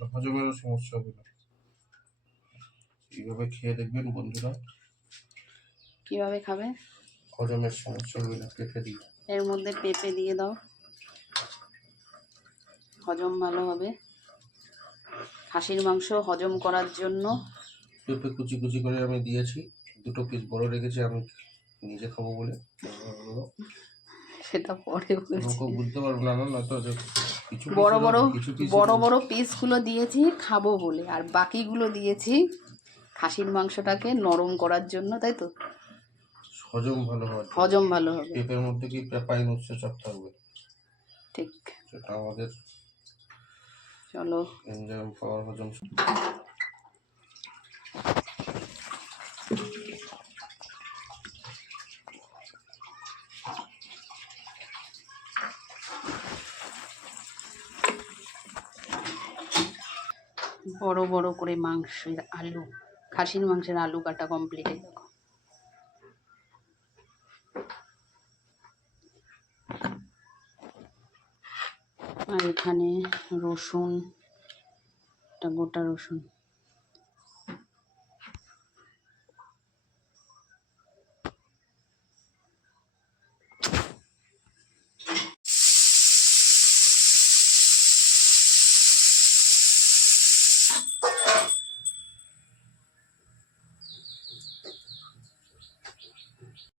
না, হজমেরও সমস্যা হবে না। এইভাবে খেয়ে দেখবেন বন্ধুরা, কিভাবে খাবে? হজমের সমস্যা হবে না পেঁপে দিয়ে। এর মধ্যে পেঁপে দিয়ে দাও, হজম ভালো হবে। খাসির মাংস হজম করার জন্য পেঁপে কুচি কুচি করে আমি দিয়েছি, 2 পিস বড় রেখেছি আমি নিজে খাবো বলে। সেটা পরে বলছি। বুঝতে পারবো না, না তো কিছু বড় বড় কিছু পিস বড় বড় পিসগুলো দিয়েছি খাবো বলে, আর বাকিগুলো দিয়েছি খাসির মাংসটাকে নরম করার জন্য, তাই তো? হজম ভালো হয়, হজম ভালো হবে। পেঁপের মধ্যে কি পেপাইন উৎসেচক চাপ থাকবে, ঠিক। সেটা আমাদের চলো এনজাইম পাওয়ার হজম। বড় বড় করে মাংসের আলু, খাসির মাংসের আলু কাটা কমপ্লিট। দেখো, আর এখানে রসুন, একটা গোটা রসুন